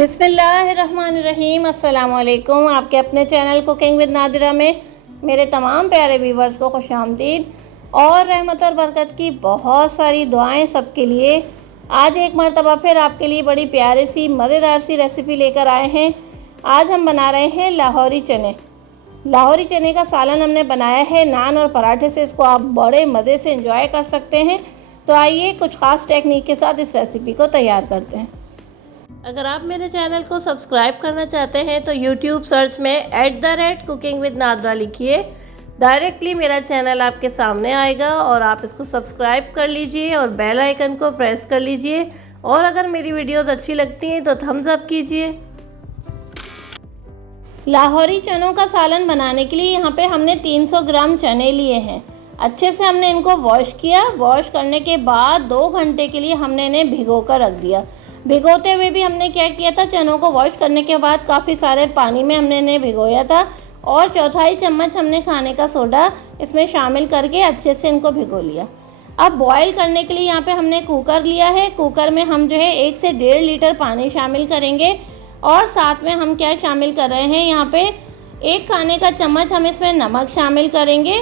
बिस्मिल्लाहिर्रहमानिर्रहीम। अस्सलाम वालेकुम। आपके अपने चैनल कुकिंग विद नादिरा में मेरे तमाम प्यारे व्यूवर्स को खुशामदीद और रहमत और बरकत की बहुत सारी दुआएं सबके लिए। आज एक मरतबा फिर आपके लिए बड़ी प्यारी सी मज़ेदार सी रेसिपी लेकर आए हैं। आज हम बना रहे हैं लाहौरी चने। लाहौरी चने का सालन हमने बनाया है नान और पराठे से। इसको आप बड़े मज़े से एंजॉय कर सकते हैं। तो आइए कुछ ख़ास टेक्निक के साथ इस रेसिपी को तैयार करते हैं। अगर आप मेरे चैनल को सब्सक्राइब करना चाहते हैं तो यूट्यूब सर्च में @कुकिंग विद नादरा लिखिए। डायरेक्टली मेरा चैनल आपके सामने आएगा और आप इसको सब्सक्राइब कर लीजिए और बेल आइकन को प्रेस कर लीजिए। और अगर मेरी वीडियोस अच्छी लगती हैं तो थम्स अप कीजिए। लाहौरी चनों का सालन बनाने के लिए यहाँ पे हमने 300 ग्राम चने लिए हैं। अच्छे से हमने इनको वॉश किया। वॉश करने के बाद 2 घंटे के लिए हमने इन्हें भिगो कर रख दिया। भिगोते हुए भी हमने क्या किया था, चनों को वॉश करने के बाद काफ़ी सारे पानी में हमने इन्हें भिगोया था और 1/4 चम्मच हमने खाने का सोडा इसमें शामिल करके अच्छे से इनको भिगो लिया। अब बॉईल करने के लिए यहाँ पे हमने कुकर लिया है। कुकर में हम जो है 1 से 1.5 लीटर पानी शामिल करेंगे और साथ में हम क्या शामिल कर रहे हैं, यहाँ पे 1 खाने का चम्मच हम इसमें नमक शामिल करेंगे।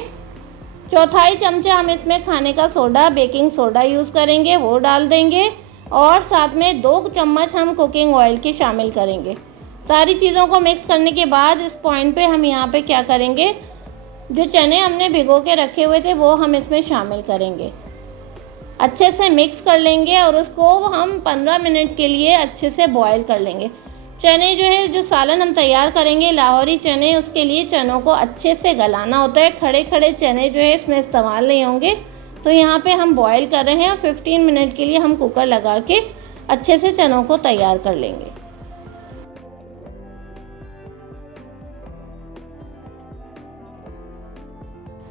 1/4 चमचा हम इसमें खाने का सोडा बेकिंग सोडा यूज़ करेंगे, वो डाल देंगे और साथ में 2 चम्मच हम कुकिंग ऑयल के शामिल करेंगे। सारी चीज़ों को मिक्स करने के बाद इस पॉइंट पे हम यहाँ पे क्या करेंगे, जो चने हमने भिगो के रखे हुए थे वो हम इसमें शामिल करेंगे। अच्छे से मिक्स कर लेंगे और उसको हम 15 मिनट के लिए अच्छे से बॉयल कर लेंगे। चने जो है, जो सालन हम तैयार करेंगे लाहौरी चने, उसके लिए चनों को अच्छे से गलाना होता है। खड़े खड़े चने जो है इसमें इस्तेमाल नहीं होंगे। तो यहाँ पे हम बॉईल कर रहे हैं और 15 मिनट के लिए हम कुकर लगा के अच्छे से चनों को तैयार कर लेंगे।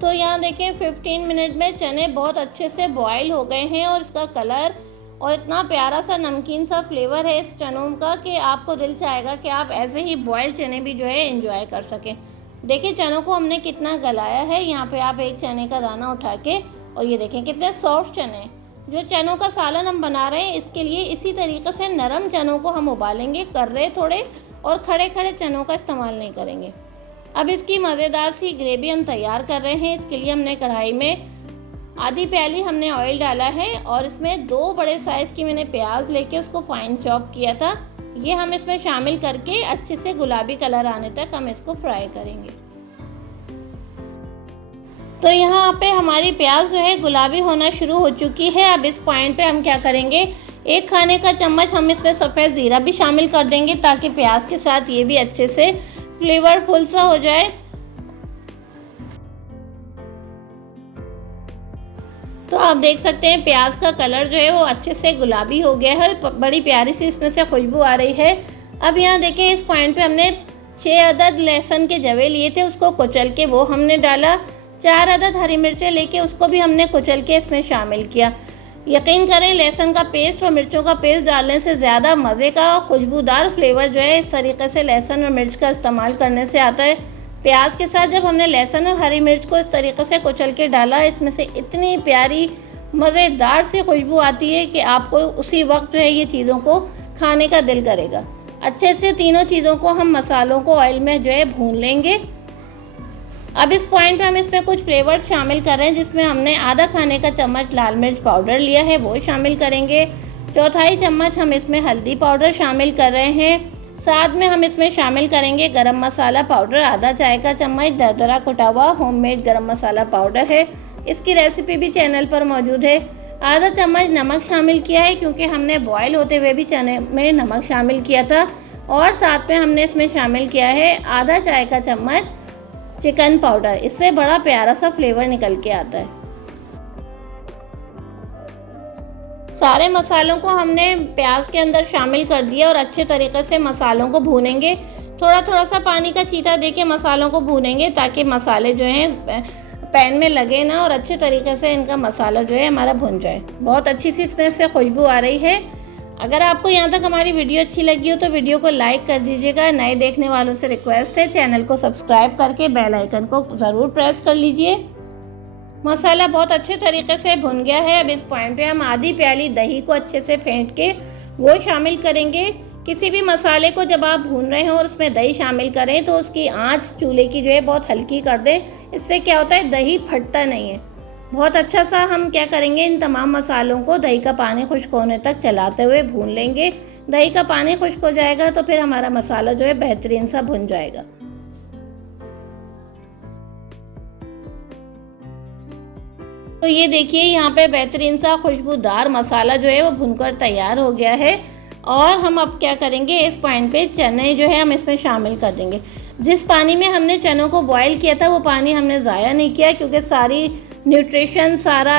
तो यहाँ देखें 15 मिनट में चने बहुत अच्छे से बॉईल हो गए हैं और इसका कलर और इतना प्यारा सा नमकीन सा फ्लेवर है इस चनों का कि आपको दिल चाहेगा कि आप ऐसे ही बॉयल चने भी जो है एंजॉय कर सकें। देखिए चनों को हमने कितना गलाया है। यहाँ पे आप एक चने का दाना उठा के और ये देखें कितने सॉफ्ट चने। जो चनों का सालन हम बना रहे हैं इसके लिए इसी तरीके से नरम चनों को हम उबालेंगे, कर्रे थोड़े, और खड़े खड़े चनों का इस्तेमाल नहीं करेंगे। अब इसकी मज़ेदार सी ग्रेवी हम तैयार कर रहे हैं। इसके लिए हमने कढ़ाई में आधी प्याली हमने ऑयल डाला है और इसमें 2 बड़े साइज़ की मैंने प्याज लेके उसको फाइन चॉप किया था, ये हम इसमें शामिल करके अच्छे से गुलाबी कलर आने तक हम इसको फ्राई करेंगे। तो यहाँ पे हमारी प्याज जो है गुलाबी होना शुरू हो चुकी है। अब इस पॉइंट पे हम क्या करेंगे, 1 खाने का चम्मच हम इसमें सफ़ेद ज़ीरा भी शामिल कर देंगे ताकि प्याज के साथ ये भी अच्छे से फ्लेवरफुल सा हो जाए। तो आप देख सकते हैं प्याज का कलर जो है वो अच्छे से गुलाबी हो गया है और बड़ी प्यारी सी इसमें से खुशबू आ रही है। अब यहाँ देखें इस पॉइंट पे हमने 6 अदद लहसुन के जवे लिए थे, उसको कुचल के वो हमने डाला। 4 अदद हरी मिर्चें लेके उसको भी हमने कुचल के इसमें शामिल किया। यकीन करें लहसुन का पेस्ट और मिर्चों का पेस्ट डालने से ज़्यादा मज़े का खुशबूदार फ्लेवर जो है इस तरीके से लहसुन और मिर्च का इस्तेमाल करने से आता है। प्याज के साथ जब हमने लहसुन और हरी मिर्च को इस तरीके से कुचल के डाला, इसमें से इतनी प्यारी मज़ेदार सी खुशबू आती है कि आपको उसी वक्त जो है ये चीज़ों को खाने का दिल करेगा। अच्छे से तीनों चीज़ों को हम मसालों को ऑयल में जो है भून लेंगे। अब इस पॉइंट पे हम इसमें कुछ फ्लेवर्स शामिल कर रहे हैं, जिसमें हमने आधा खाने का चम्मच लाल मिर्च पाउडर लिया है, वो शामिल करेंगे। 1/4 चम्मच हम इसमें हल्दी पाउडर शामिल कर रहे हैं। साथ में हम इसमें शामिल करेंगे गरम मसाला पाउडर, आधा चाय का चम्मच दरदरा कुटा हुआ होममेड गरम मसाला पाउडर है। इसकी रेसिपी भी चैनल पर मौजूद है। आधा चम्मच नमक शामिल किया है क्योंकि हमने बॉयल होते हुए भी चने में नमक शामिल किया था। और साथ में हमने इसमें शामिल किया है आधा चाय का चम्मच चिकन पाउडर, इससे बड़ा प्यारा सा फ्लेवर निकल के आता है। सारे मसालों को हमने प्याज के अंदर शामिल कर दिया और अच्छे तरीके से मसालों को भूनेंगे। थोड़ा थोड़ा सा पानी का छींटा देके मसालों को भूनेंगे ताकि मसाले जो हैं पैन में लगे ना और अच्छे तरीके से इनका मसाला जो है हमारा भुन जाए। बहुत अच्छी सी इसमें से खुशबू आ रही है। अगर आपको यहाँ तक हमारी वीडियो अच्छी लगी हो तो वीडियो को लाइक कर दीजिएगा। नए देखने वालों से रिक्वेस्ट है चैनल को सब्सक्राइब करके बेल आइकन को ज़रूर प्रेस कर लीजिए। मसाला बहुत अच्छे तरीके से भुन गया है। अब इस पॉइंट पे हम आधी प्याली दही को अच्छे से फेंट के वो शामिल करेंगे किसी भी मसाले को जब आप भून रहे हो और उसमें दही शामिल करें तो उसकी आंच चूल्हे की जो है बहुत हल्की कर दें। इससे क्या होता है, दही फटता नहीं है। बहुत अच्छा सा हम क्या करेंगे, इन तमाम मसालों को दही का पानी खुश्क होने तक चलाते हुए भून लेंगे। दही का पानी खुश्क हो जाएगा तो फिर हमारा मसाला जो है बेहतरीन सा भुन जाएगा। तो ये देखिए यहाँ पे बेहतरीन सा खुशबूदार मसाला जो है वो भुनकर तैयार हो गया है। और हम अब क्या करेंगे, इस पॉइंट पे चने जो है हम इसमें शामिल कर देंगे। जिस पानी में हमने चनों को बॉईल किया था वो पानी हमने ज़ाया नहीं किया, क्योंकि सारी न्यूट्रिशन, सारा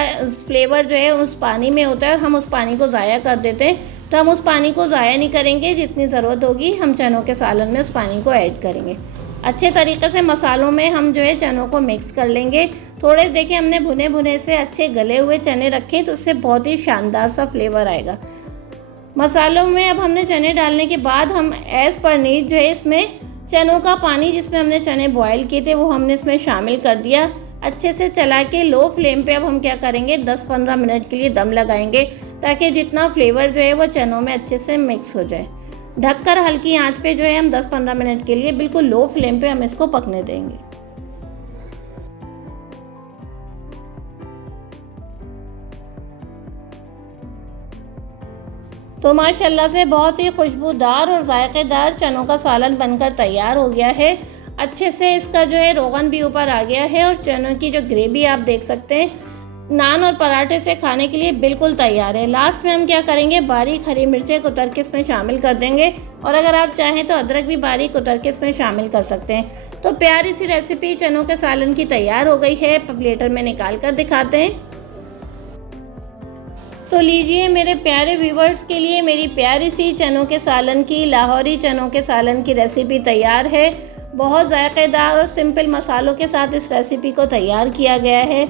फ्लेवर जो है उस पानी में होता है और हम उस पानी को ज़ाया कर देते हैं। तो हम उस पानी को ज़ाया नहीं करेंगे, जितनी ज़रूरत होगी हम चनों के सालन में उस पानी को ऐड करेंगे। अच्छे तरीके से मसालों में हम जो है चनों को मिक्स कर लेंगे। थोड़े देखिए हमने भुने भुने से अच्छे गले हुए चने रखे तो उससे बहुत ही शानदार सा फ्लेवर आएगा। मसालों में अब हमने चने डालने के बाद हम एज़ पर नीड जो है इसमें चनों का पानी, जिसमें हमने चने बॉयल किए थे, वो हमने इसमें शामिल कर दिया। अच्छे से चला के लो फ्लेम पे अब हम क्या करेंगे, 10-15 मिनट के लिए दम लगाएंगे, ताकि जितना फ्लेवर जो है वो चनों में अच्छे से मिक्स हो जाए। ढककर हल्की आंच पे जो है हम 10-15 मिनट के लिए बिल्कुल लो फ्लेम पे हम इसको पकने देंगे। तो माशाल्लाह से बहुत ही खुशबूदार और जायकेदार चनों का सालन बनकर तैयार हो गया है। अच्छे से इसका जो है रोगन भी ऊपर आ गया है और चनों की जो ग्रेवी आप देख सकते हैं, नान और पराठे से खाने के लिए बिल्कुल तैयार है। लास्ट में हम क्या करेंगे, बारीक हरी मिर्चें कुतर के इसमें शामिल कर देंगे और अगर आप चाहें तो अदरक भी बारीक कुतर के इसमें शामिल कर सकते हैं। तो प्यारी सी रेसिपी चनों के सालन की तैयार हो गई है। प्लेटर में निकाल कर दिखाते हैं। तो लीजिए मेरे प्यारे व्यूवर्स के लिए मेरी प्यारी सी चनों के सालन की, लाहौरी चनों के सालन की रेसिपी तैयार है। बहुत जायकेदार और सिंपल मसालों के साथ इस रेसिपी को तैयार किया गया है।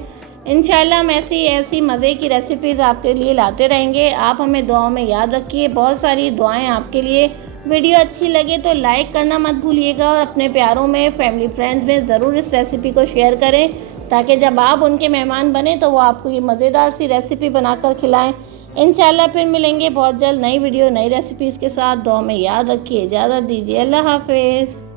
इंशाल्लाह हम ऐसी मज़े की रेसिपीज़ आपके लिए लाते रहेंगे। आप हमें दुआओं में याद रखिए, बहुत सारी दुआएं आपके लिए। वीडियो अच्छी लगे तो लाइक करना मत भूलिएगा और अपने प्यारों में, फैमिली फ्रेंड्स में ज़रूर इस रेसिपी को शेयर करें, ताकि जब आप उनके मेहमान बने तो वो आपको ये मज़ेदार सी रेसिपी बनाकर खिलाएं। इंशाल्लाह फिर मिलेंगे बहुत जल्द नई वीडियो, नई रेसिपीज़ के साथ। दुआ में याद रखिए, इजाज़त दीजिए, अल्लाह हाफ़िज़।